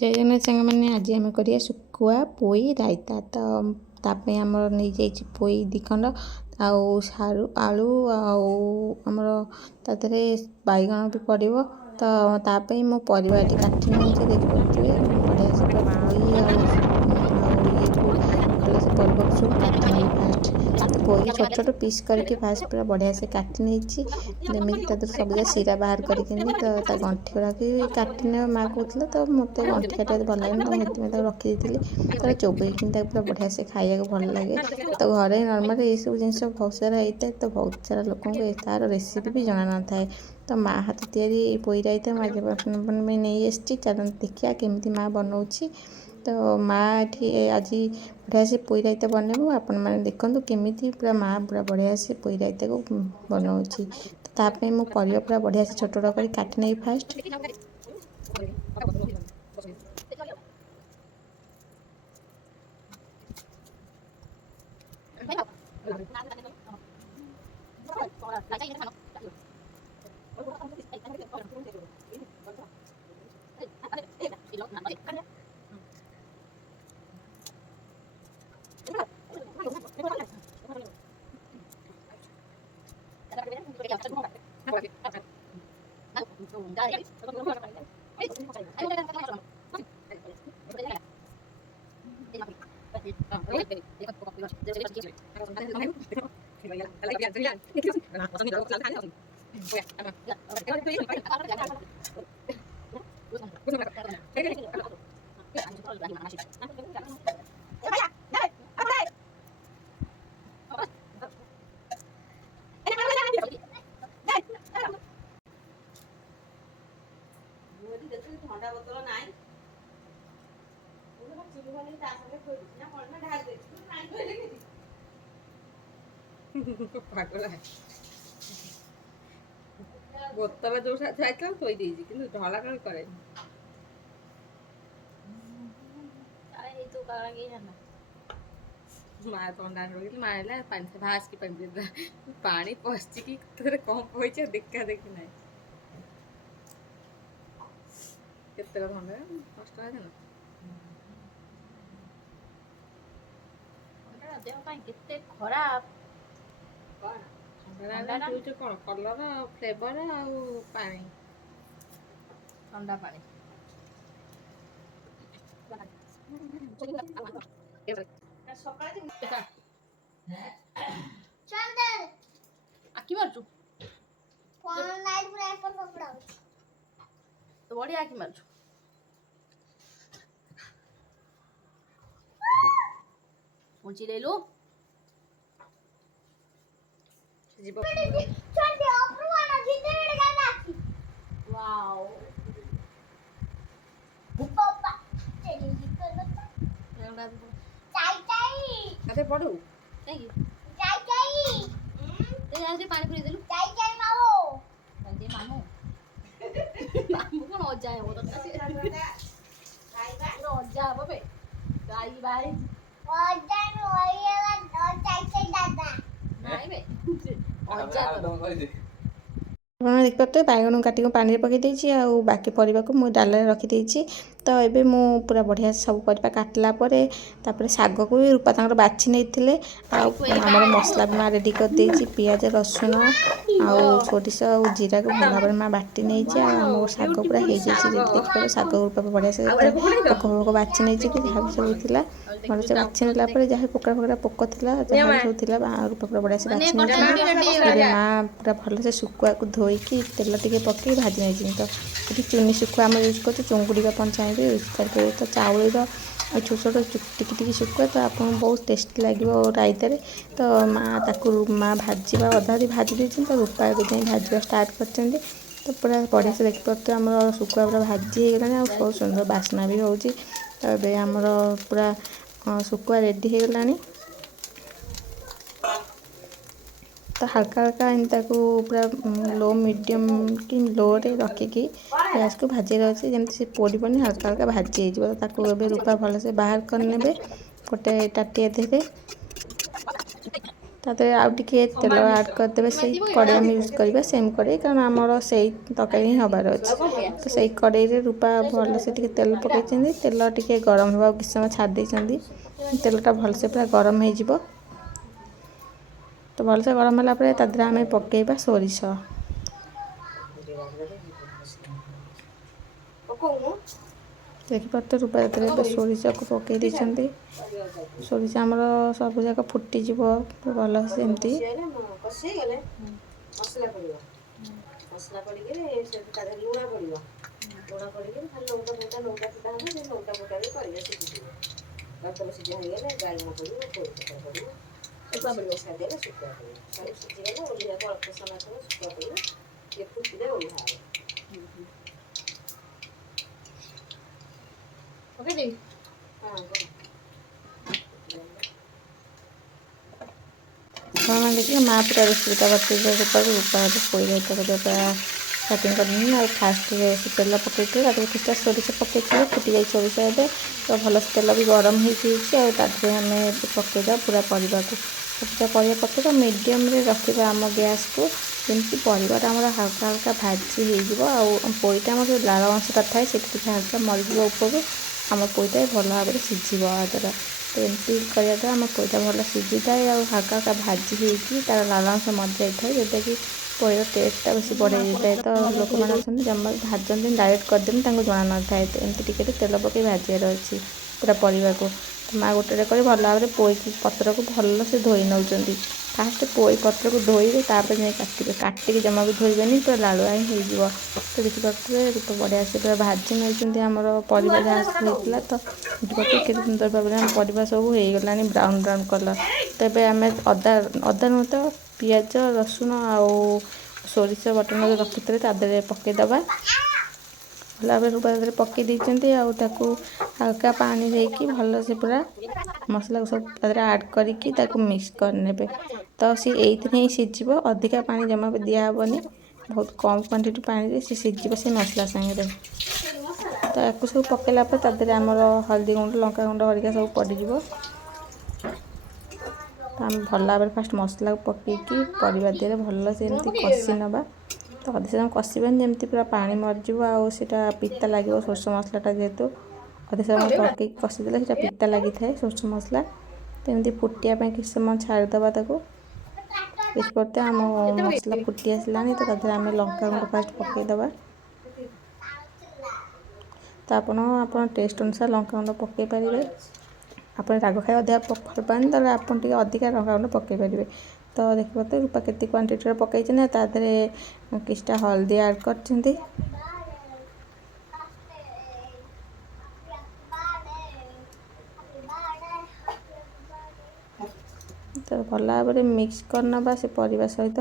जय जगन्नाथ सांग मैंने आज आम करिया शुखुआ पोई रायता तो तापाई आमर नहीं जाइए पोई दिखंड आउ सारू आलू आमर तादे बैगण भी पड़ो तो तापाई मो परिवा काटि नौ देखिपे बढ़िया से पूरा पोई ये जो भल से परिवा को सब काटि नहीं फास्ट तो पोई छोट छोट पीस करके फास्ट पूरा बढ़िया से काटि नहीं जमी तादर सब सीरा बाहर करके तो गंठी गुड़ा भी काटने माँ कहते तो मत गंठी काटा भल लगे तो मुझे रखी तो चोबईक पूरा बढ़िया से खाया भल लगे तो घरे नर्माल ये सब जिन बहुत सारा होता है तो बहुत सारा लोक तार रेसीपी भी जना न था तो माँ हाथ तैयारी पोई रायता मैं नहीं आसी चल देखिए केमी माँ बनाऊँगी तो माँ ये आज बढ़िया से पोई रायता बनबू आपण मैंने देखूँ केमी पूरा माँ पूरा बढ़िया से पोई रायता को बनाऊँगी तो तापाई मो परिवा पूरा बढ़िया से छोट छोट कर काटि नहीं फास्ट ठंडा बोतल ना पागल है बोतल जो खाइता थोई देजी किंतु ढला कण करे अरे तो काला के जाना माँ थंडा रही मारे पानी से भास की पानी दे पानी पसची की तोरे कम पइछ देखा देखी ना केते थंडा कष्ट है ना देह पाई केते खराब ठंडा पिउछ कौन कलर फ्लेवर आउ पानी ठंडा पानी आखि मारचु फोन लाइट पूरा एपर पकड़ा तो बड़ी आखि मारचु पहुंची ले लो जीव छोटे ऊपर वाला जीते बेटे का नाची वाओ पापा तेरी जीते ना एंडा चाय चाय अरे पड़ू चाय चाय चाय ते यार से पानी पूरी देलु चाय चाय मामू दे मामू मामू कौन अजा है वो तो खाइबा अजा बाबे गाई भाई अजा नो आइला चाय चाय दादा नहीं बे अजा ଆପଣ ଦେଖିପାରୁଥିବେ ବାଇଗଣ କାଟିକି ପାଣିରେ ପକାଇ ଦେଇଛି ଆଉ ବାକି ପରିବାକୁ ମୁଁ ଡାଲାରେ ରଖିଦେଇଛି ତ ଏବେ ମୁଁ ପୁରା ବଢ଼ିଆ ସବୁ ପରିବା କାଟିଲା ପରେ ତାପରେ ଶାଗକୁ ବି ରୂପା ତାଙ୍କର ବାଛି ନେଇଥିଲେ ଆଉ ଆମର ମସଲା ବି ମାଁ ରେଡ଼ି କରିଦେଇଛି ପିଆଜ ରସୁଣ ଆଉ ସୋରିଷ ଆଉ ଜିରାକୁ ଭଲ ଭାବରେ ମାଁ ବାଟି ନେଇଛି ଆଉ ଆମ ଶାଗ ପୁରା ହେଇଯାଇଛି ଯଦି ଦେଖିପାରିବ ଶାଗ ରୂପା ବଢ଼ିଆ ସେ ପୋକ ଫୋକ ବାଛି ନେଇଛି କି ଯାହା ବି ସବୁ ଥିଲା ଭଲସେ ବାଛି ନେଲା ପରେ ଯାହା ପୋକଡ଼ା ଫୋକଡ଼ା ପୋକ ଥିଲା ଯାହା ସବୁ ଥିଲା ରୂପା ପୁରା ବଢ଼ିଆ ସେ ବାଛି ନେଇଛନ୍ତି ଏବେ ମାଁ ପୁରା ଭଲସେ ଶୁଖୁଆକୁ ଧୋଇକି ତେଲ ଟିକେ ପକେଇ ଭାଜି ନେଇଛନ୍ତି ତ ଏଠି ଚୁନି ଶୁଖୁଆ ଆମେ ୟୁଜ୍ କରୁଛୁ ଚୁଙ୍ଗୁଡ଼ି ବି ଆପଣ ଚାହିଁବେ ୟୁଜ୍ କରିପାରିବେ ତ ଚାଉଳର ଛୋଟ ଛୋଟ ଟିକି ଟିକି ଶୁଖୁଆ ତ ଆପଣଙ୍କୁ ବହୁତ ଟେଷ୍ଟି ଲାଗିବ ରାଇତାରେ ତ ମାଁ ତାକୁ ମାଁ ଭାଜିବା ଅଧା ଅଧି ଭାଜି ଦେଇଛନ୍ତି ତ ରୂପା ଏବେ ଯାଇ ଭାଜିବା ଷ୍ଟାର୍ଟ କରିଛନ୍ତି ତ ପୁରା ବଢ଼ିଆ ସେ ଦେଖିପାରୁଥିବେ ଆମର ଶୁଖୁଆ ପୁରା ଭାଜି ହେଇଗଲାଣି ଆଉ ବହୁତ ସୁନ୍ଦର ବାସ୍ନା ବି ହେଉଛି ତ ଏବେ ଆମର ପୁରା ଶୁଖୁଆ ରେଡ଼ି ହେଇଗଲାଣି तो हल्का हल्का एमती पूरा लो मीडियम कि लो रे रखिकी गैस को भाजी अच्छे जमी से पोड़बनी हल्का हल्का भाजी हो रूपा भल से बाहर करने गोटे टाटिया देहे ताते आउ टिके तेल ऐड करदेवे से कड़े आम यूज करवा सेम कड़े कारण आमर से तरकारी ही हबार अच्छे तो से कड़े रूपा भल से तेल पकई तेल टिके गरम होगा किसी समय छाड़ी तेलटा भलसे पूरा गरम हो तो भलसे गरम होगापर तादे आम पकईबा सोरिष देखिपे रूपा सोरिष को पकई देते सोरिष आमर सब जाक फुटीज भल सेमती मसला पड़िबो मसला पड़िके से तारे लूण पड़िबो लूण पड़िके खाली लौटा फुटा हम से लौटा फुटा दे परिया सिझिबो तब सिझा हो गले गालमा पड़िबो कोई पता पड़िबो सुका पड़िबो सादे सुका पड़िबो सब सिझी गले ओलिया को अल्प समय थोड़ा सुका पड़िबो ये फुटिले ओलिया ओके दी हां हाँ देखिए माँ पूरा रेसिपीटा बतई रूपा पोई पूरा कटिंग कर फास्ट तेल पकई किसी सोरिष पकई फुटी जाए सोरिष ए तो भल तेल भी गरम होते आम पकईदा पूरा परिवा को पूरा परिवा पकईदा मीडियम रखा आम गैस को जमी परिवाटा आम हल्का हल्का भाजी हो पोईटा आम जो लाल अंशटा थाए से हल्का मरीज ऊपर आम पोईटा भल भाव में सीझ द्वारा तो एमती करवा आम पोईटा भल सीझी थाए और हल्का हल्का भाजी होगी तार लाल अंश मर जाए जोटा कि पोईर टेस्टा बेस बढ़ाई जाए तो लोक मैंने जमा भाजती डायरेक्ट करदेन जना न था तो एमती टिके तेल पकई भाजार अच्छी पूरा परिवा को तो माँ गोटे कर भल भाव में पोई पत्र को भल से धोई नौ फास्ट पोई पत्र को धोइबे तापर जाए काटिबे काटिके जमा भी धोइबेनी पूरा लालुआ ही हो तो देखिपे रूप बढ़िया से पूरा भाजी नहीं आमर परिवा जहाँ होता तो देखिए केते सुंदर भाव में परिवा सब हो गलानी ब्राउन ब्राउन कलर तबे आम अदा अदा नुह तो पियाज रसुण आउ सोरिष बटन जो रखी थे तादे पकईदबा भल भाव रूपा पकई देते हल्का पानी देकी भल से पूरा मसला को सब ऐड करके मिक्स करने तो सी ही सीझ अधिका पानी जमा भी दिहबनी बहुत कम क्वांटिटी पानी से सीझ से मसला सांगे तो या सब पकईला तादे आमर हल्दी गुंड लंका गुंड हरिका सब पड़ो तो आम भल भाव फास्ट मसला को पकईकी परिवा दे भल से कषि नवा तो अधिक समय कषिबानी जमी पूरा पानी मरज आटा पिता लगे सोर्ष मसलाटा जेहेतु अधिक समय पकई कषिदेले से पिता लगी था सोर्ष मसला तो एमती फुटियापाई किसी समय छाड़ीदबा देखते आम मसला फुटी आसलानी तो तादे आम लंका गुंड फास्ट पकईदबा तो आप टेस्ट अनुसार लंका गुंड पकई पारे आप राग खाई अधिक भल पानी तो आप अधिका लंका गुंड पकई पारे तो देखिए रूपा केते क्वांटिटी पकई तादे किछटा हल्दी ऐड कर तो भल भाव में मिक्स करना से परिवा सहित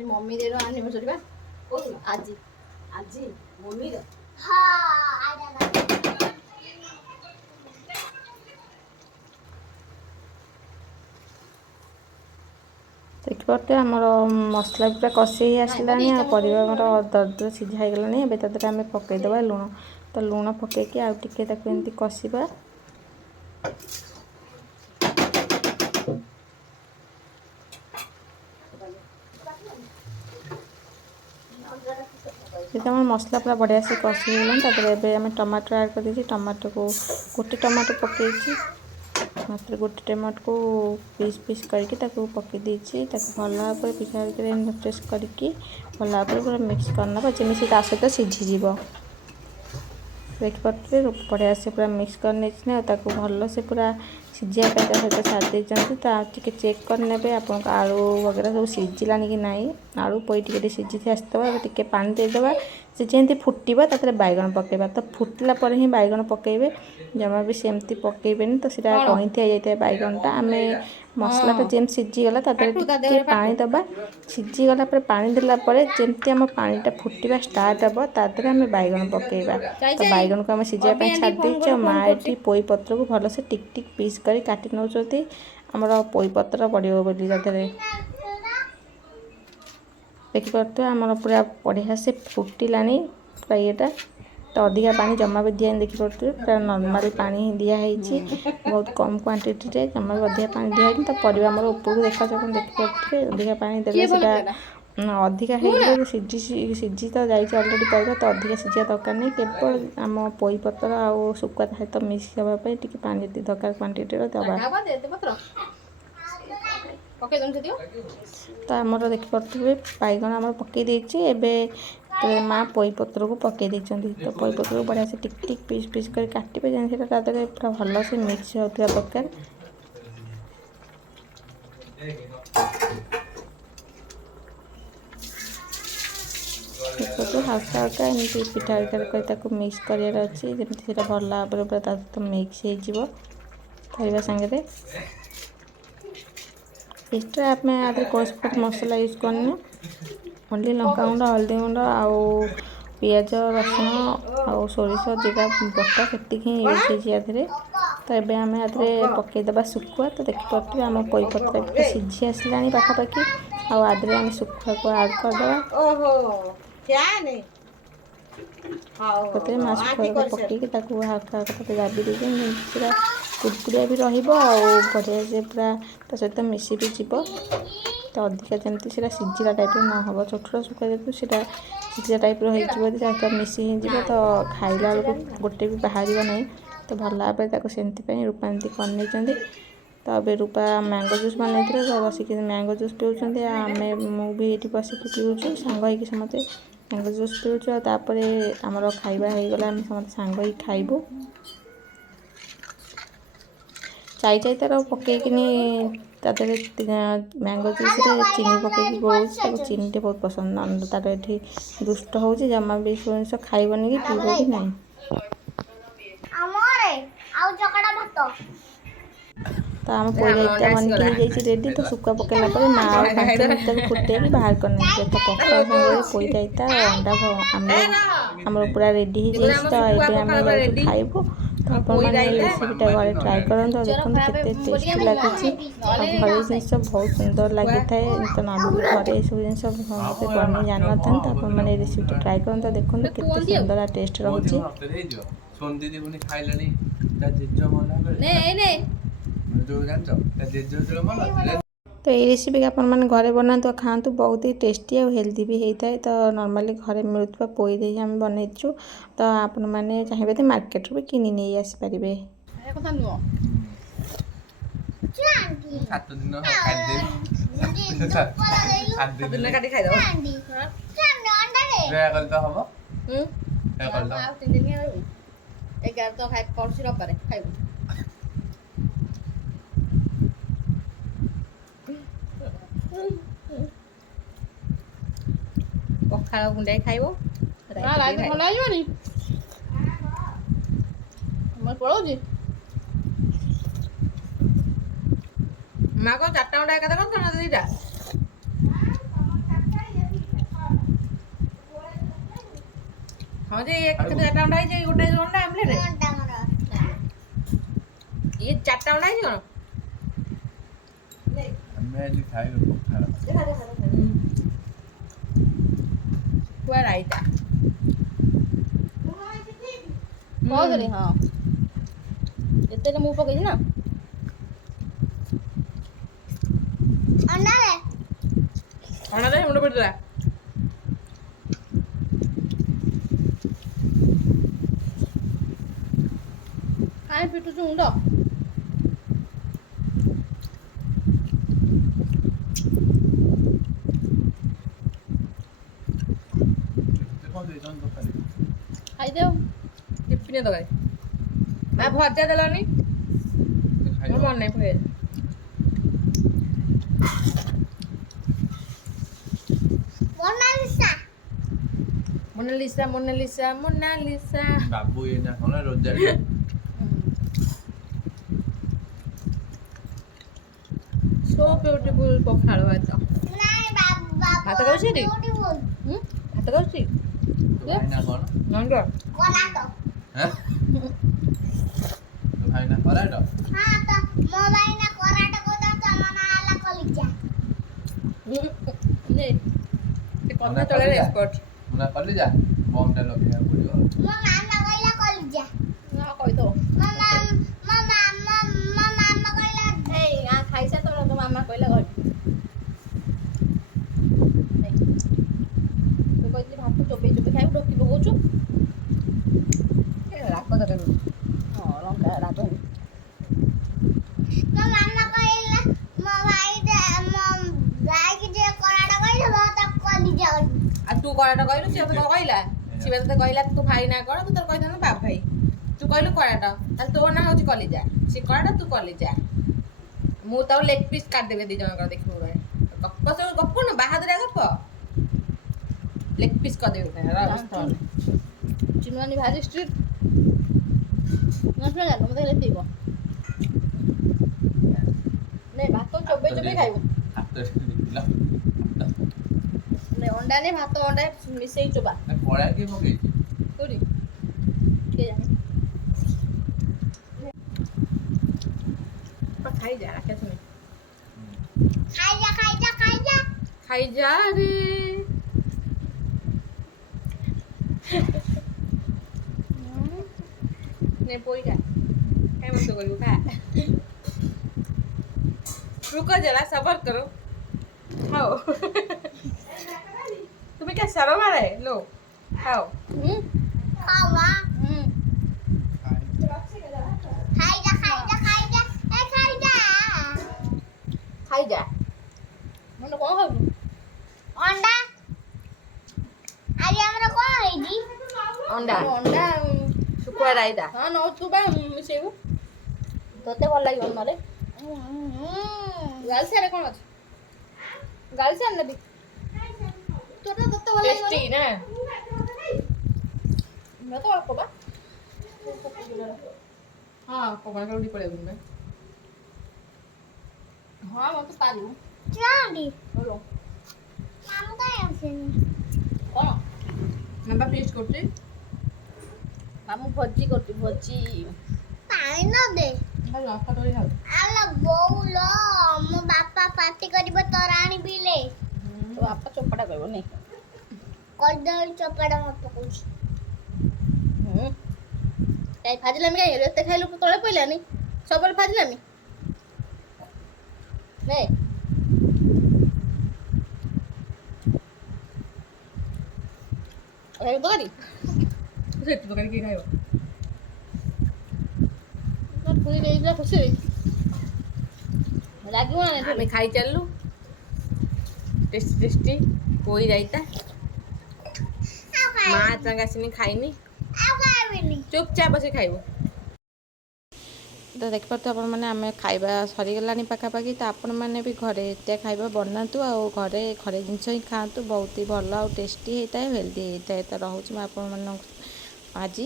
मम्मी दे रो एनिवर्सरी बा आज आज मम्मी रो हां देखिए आमर मसला पूरा कषि आसलानी आर दरदर सीझा गलानी एवं आम पकईदबा लुण तो लुण पकईकी आउ टिके एमती कषिबा जैसे आम मसला पूरा बढ़िया से कषि गलानी आम टमाटर ऐड कर दीजिए टमाटो को गोटे टमाटो पकई मात्र गोटे टमाटो को पीस पीस करके पकई देती भल भाव में पिछा प्रेस करके भल भाव में पूरा मिक्स करना जमी सहित सीझीज देखिए बढ़िया से पूरा मिक्स करने भल से पूरा सीझा सहित छाड़ी देते चेक करने आप आलू वगैरह सब सीझिलानी कि नाई आलू पोई टे सीझी आसवा टे पानी देदेबा से जमी फुटबा बैगन पकईबा तो फुटला ही बैगन पकईबे जमा भी सेमती पकईबेनी तो सीटा कईथिया जाए बैगनटा आम मसलाटा जमी सीझीगला टे पानी दबा सीझीगला पानी देलापर जमी आम पानीटा फुटवा स्टार्ट हम तादे आम बैगन पकईबा तो बैगन को आम सीझापी छाड़ी माँ ये पोई पत्र को भल से टिक टिक पीस कर काटी नौ आमर पोई पत्र पड़ो बोली देखिपे आमर पूरा बढ़िया से फुटिलानी पूरा येटा ତ ଅଧିକା ପାଣି ଜମା ବି ଦିଆନି ଦେଖିପାରୁଥିବେ ପୁରା ନର୍ମାଲି ପାଣି ହିଁ ଦିଆହେଇଛି ବହୁତ କମ୍ କ୍ୱାଣ୍ଟିଟିରେ ଜମା ବି ଅଧିକା ପାଣି ଦିଆହେଇନି। ତ ପରିବା ଆମର ଉପରକୁ ଦେଖାଯାଉ ଆପଣ ଦେଖିପାରୁଥିବେ ଅଧିକା ପାଣି ଦେଲେ ସେଇଟା ଅଧିକା ହେଇଯିବ ସିଝି ତ ଯାଇଛି ଅଲରେଡ଼ି ପରିବା ତ ଅଧିକା ସିଝିବା ଦରକାର ନାହିଁ କେବଳ ଆମ ପୋଇପତ୍ର ଆଉ ଶୁଖୁଆ ସହିତ ମିକ୍ସ ହେବା ପାଇଁ ଟିକେ ପାଣି ଯେତିକି ଦରକାର କ୍ୱାଣ୍ଟିଟିର ଦେବା। ତ ଆମର ଦେଖିପାରୁଥିବେ ବାଇଗଣ ଆମର ପକେଇ ଦେଇଛି ଏବେ ମା ପୋଇପତ୍ରକୁ ପକେଇ ଦେଇଛନ୍ତି। ତ ପୋଇପତ୍ରକୁ ବଢ଼ିଆ ସେ ଟିକ୍ ଟିକ୍ ପିସ୍ ପିସ୍ କରି କାଟିବେ ଯେମିତି ସେଇଟା ତା ଦେହରେ ପୁରା ଭଲସେ ମିକ୍ସ ହେଉଥିବା ଦରକାର। ହାଲକା ହାଲକା ଏମିତି ପିଠା ଆକାର କରି ତାକୁ ମିକ୍ସ କରିବାର ଅଛି ଯେମିତି ସେଇଟା ଭଲ ଭାବରେ ପୁରା ତା ସହିତ ମିକ୍ସ ହେଇଯିବ ପରିବା ସାଙ୍ଗରେ। ଏକ୍ସଟ୍ରା ଆମେ ଆଦେହରେ କୌଣସି ପ୍ରକାର ମସଲା ୟୁଜ୍ କରିନି ଓନ୍ଲି ଲଙ୍କାଗୁଣ୍ଡ ହଳଦୀ ଗୁଣ୍ଡ ଆଉ ପିଆଜ ରସୁଣ ଆଉ ସୋରିଷ ଜିରା ବଟା ସେତିକି ହିଁ ୟୁଜ୍ ହେଇଛି ଆଦେହରେ। ତ ଏବେ ଆମେ ଆଦେହରେ ପକେଇଦେବା ଶୁଖୁଆ। ତ ଦେଖିପାରୁଥିବେ ଆମ ପୋଇପତ୍ର ଏବେ ସିଝି ଆସିଲାଣି ପାଖାପାଖି ଆଉ ଆଦେହରେ ଆମେ ଶୁଖୁଆକୁ ଆଡ଼୍ କରିଦେବା। ମା ଶୁଖୁଆକୁ ପକେଇକି ତାକୁ ହାଲକା ହାଲକା ଦାବି ଦେଇଛନ୍ତି ଯେମିତି ସେଟା କୁଡ଼କୁଡ଼ିଆ ବି ରହିବ ଆଉ ବଢ଼ିଆ ସେ ପୁରା ତା ସହିତ ମିଶି ବି ଯିବ। ତ ଅଧିକା ଯେମିତି ସେଇଟା ସିଝିଲା ଟାଇପ୍ର ନ ହେବ ଛୋଟ ଛୋଟ ଶୁଖୁଆ ଯେହେତୁ ସେଇଟା ସିଝିଲା ଟାଇପ୍ର ହେଇଯିବ ଯଦି ତା ମିଶି ହେଇଯିବ ତ ଖାଇଲା ବେଳକୁ ଗୋଟେ ବି ବାହାରିବ ନାହିଁ। ତ ଭଲ ଭାବରେ ତାକୁ ସେମିତି ପାଇଁ ରୂପା ଏମିତି କରିନେଇଛନ୍ତି। ତ ଏବେ ରୂପା ମ୍ୟାଙ୍ଗୋ ଜୁସ୍ ବନେଇଥିଲେ ତ ବସିକି ମ୍ୟାଙ୍ଗୋ ଜୁସ୍ ପିଉଛନ୍ତି ଆଉ ମୁଁ ବି ଏଇଠି ବସିକି ପିଉଛୁ ସାଙ୍ଗ ହେଇକି ସମସ୍ତେ ମ୍ୟାଙ୍ଗୋ ଜୁସ୍ ପିଉଛୁ। ଆଉ ତାପରେ ଆମର ଖାଇବା ହେଇଗଲା ଆମେ ସମସ୍ତେ ସାଙ୍ଗ ହେଇକି ଖାଇବୁ। ଚାଇ ତାର ପକେଇକିନି ତା ଦେହରେ ମ୍ୟାଙ୍ଗୋ ଜୁସ୍ରେ ଚିନି ପକେଇକି ଗୋଳଉଛି ତାକୁ ଚିନିଟେ ବହୁତ ପସନ୍ଦ ନହେଲେ ତାର ଏଠି ଦୁଷ୍ଟ ହେଉଛି ଜମା ବି ଜିନିଷ ଖାଇବନି କି ପିଇବ ବି ନାହିଁ। ତ ଆମ ପୋଇ ରାଇତା ବନିକି ହେଇଯାଇଛି ରେଡ଼ି। ତ ଶୁଖୁଆ ପକାଇଲା ପରେ ମା ଆଉ 5 ମିନିଟ୍ ତାକୁ ଫୁଟେଇକି ବାହାର କରିନେଇଥିଲେ। ତ ପଖାଳ ସାଙ୍ଗରେ ପୋଇ ରାଇତା ଅଣ୍ଡା ଆମ୍ଲେଟ୍ ଆମର ପୁରା ରେଡ଼ି ହେଇଯାଇଛି। ତ ଏବେ ଆମେ ଯାଉଛୁ ଖାଇବୁ। ତ ଆପଣମାନେ ଏଇ ରେସିପିଟା ଘରେ ଟ୍ରାଏ କରନ୍ତୁ ଆଉ ଦେଖନ୍ତୁ କେତେ ଟେଷ୍ଟି ଲାଗୁଛି। ଆଉ ଘରେ ଜିନିଷ ବହୁତ ସୁନ୍ଦର ଲାଗିଥାଏ। ତ ନହେଲେ ଘରେ ଏସବୁ ଜିନିଷ ସମସ୍ତେ ବନେଇ ଜାଣିନଥାନ୍ତି। ତ ଆପଣମାନେ ଏଇ ରେସିପିଟା ଟ୍ରାଏ କରନ୍ତୁ ଆଉ ଦେଖନ୍ତୁ କେତେ ସୁନ୍ଦର ଟେଷ୍ଟ ରହୁଛି। ତ ଏଇ ରେସିପିକି ଆପଣମାନେ ଘରେ ବନାନ୍ତୁ ଆଉ ଖାଆନ୍ତୁ ବହୁତ ହି ଟେଷ୍ଟି ଆଉ ହେଲ୍ଦି ବି ହେଇଥାଏ। ତ ନର୍ମାଲି ଘରେ ମିଳୁଥିବା ପୋଇରେ ହିଁ ଆମେ ବନେଇଛୁ। ତ ଆପଣମାନେ ଚାହିଁବେ ତ ମାର୍କେଟରୁ ବି କିଣି ନେଇ ଆସିପାରିବେ। ପଖାଳ ଗୁଣ୍ଡାଇ ଖାଇବ ଥଣ୍ଡା ହେଇଯିବନି ପଳଉଛି ମା କଣ 4ଟା ଅଣ୍ଡା ଏକାଥରେ କରିଛ ନା 2ଟା? ହଁ ଯେ ଏକାଥରେ 4ଟା ଅଣ୍ଡା ହେଇଛି ଗୋଟେ ଅଣ୍ଡା ଆମ୍ଲେଟ୍ ଇଏ 4ଟା ଅଣ୍ଡା ହେଇଛି କଣ ଆମେ ଆଜି ଖାଇବୁ ପଖାଳ ଶୁଖୁଆ ରାଇତା କହୁଥିଲି ହଁ ଏତେ ମୁଁ ପକେଇଛି ନା ଅଣ୍ଡାରେ ମୁଣ୍ଡ ପଡ଼ିଥିଲା କାଇଁ ପିଟୁଛୁ ମୁଣ୍ଡ ଖାଇଦିଅ ଟିଫିନ ତରକାରୀ ମା ଭଜା ଦେଲନି ମୋ ମନେ ନାହିଁ ପକେଇ ମୋନାଲିସା ବାବୁ ଏଇନା କଣ ରୋଜାରି ସୋ ବିୟୁଟିଫୁଲ ପଖାଳ ଭାତ ଭାତ ଖାଉଛି ଟି ଭାତ ଖାଉଛି ଭାଇନା କଣ ନଣ୍ଡ ଭାଇନା କରାଟ ହଁ ତ ମୋ ଭାଇନା କରାଟ କୋଦା ତମ ନାଲା କଲିଜା ନେ ସେ କଥା ଚଳେ ଏକ୍ସପର୍ଟ ମୁନା କଲିଜା ବମ୍ଟା ଲଗେଇବାକୁ ପଡ଼ିବ। ମୋ ମାମା କହିଲା କଲିଜା। ନା କହିଦବ। ମୋ ମାମା କହିଲା ଏଇ ଖାଇସା ତୋ ମାମା କହିଲା ଘରେ। ତୁ କହିଥିଲି ଭାତ ଚୋବେଇ ଚୋବେଇ ଖାଇବୁ ଢୋକି ପକଉଛୁ। ରାଗ ଦରକାର ହଁ ଲଙ୍କା ରାଗ। ମୋ ମାମା କହିଲା ମୋ ଭାଇକି ଯେ କରାଟା କହିଲା ତ କଲିଜା। ଆଉ ତୁ କଳାଟା କହିଲୁ ସିଏ ତତେ କଣ କହିଲା? ସିଏ ତତେ କହିଲା ତୁ ଭାଇ ନା କଣ ତୁ ତୋର କହିଥାନ୍ତୁ ବାପ ଭାଇ। ତୁ କହିଲୁ କଳାଟା ତାହେଲେ ତୋ ନାଁ ହଉଛି କଲିଜା। ସିଏ କଳାଟା ତୁ କଲିଜା। ମୁଁ ତାକୁ ଲେଗ ପିସ୍ କାଟିଦେବି ଦି ଜଣଙ୍କର ଦେଖିବୁ ଗପ ସବୁ ଗପୁନୁ ବାହାଦୁରିଆ ଗପ ଲେଗ ପିସ୍ କରିଦେବି ଚିନୁଆନି ଭାରି ଷ୍ଟ୍ରିଟ୍ ନଥିଲା ଜାଣିଲ ମତେ ହେଲେ ଥିବ ନେ ଭାତ ଚୋବେଇ ଚୋବେଇ ଖାଇବୁ ନେ ଅଣ୍ଡା ନେ ଭାତ ଅଣ୍ଡା ମିଶେଇ ଚୋବା କଳା କିଏ ପକେଇଛି? କୋଉଠି କିଏ ଜାଣେ ଖାଇଯା ରାକେଶ ନେ ଖାଇଯା ଖାଇଯା ରେ ने पोई खा क्या मत करो खा रुको जरा सबर करो खाओ तुम्हें क्या शर्म आ रहा है लो खाओ खावा खाई जा मन कौन खाऊ अंडा आज हमरा को आईडी अंडा अंडा शुक्र रायता हाँ नौ तू बा मिसेबू तोते भल लागिब नले गाल से कौन अछि गाल से नदी तोते तोते भल लागिब टेस्टी ना मैं तो आपको बा हाँ कोकण का उड़ी पड़े गुंबे हाँ मैं तो पारी हूँ चांदी बोलो मामा का ऐसे कौन मैं बा फेस्ट करते मामू भजी करती भजी पानी न दे भाई नाश्ता तो खाओ आला बोलो मो बापा पार्टी करिबो तो रानी बिले तो आपका चोपड़ा कहबो नहीं कदल चपड़ा मत पकुछ काई फाजिलामी काई एते खाइलु तळे पइलानी सबल फाजिलामी ने अरे तो करी से तो करी की खाइबो तो पूरी देइला खुशी लागियो ना हमें खाई चललु टेस्टी टेस्टी कोई राइता माँ चंगासिनी खाइनी चुपचाप बस खाइबो तो देखिपे आपण मैंने आम खाଇବା सरीगलानी पाखापाखि तो आपण मैंने भी घरे एत खाଇବା बनातु आ घरे घरे जिनस ही खातु बहुत ही भल आ टेस्टी होता है हेल्दी होता है तो रोचे मैं आपण आज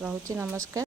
रोचे नमस्कार।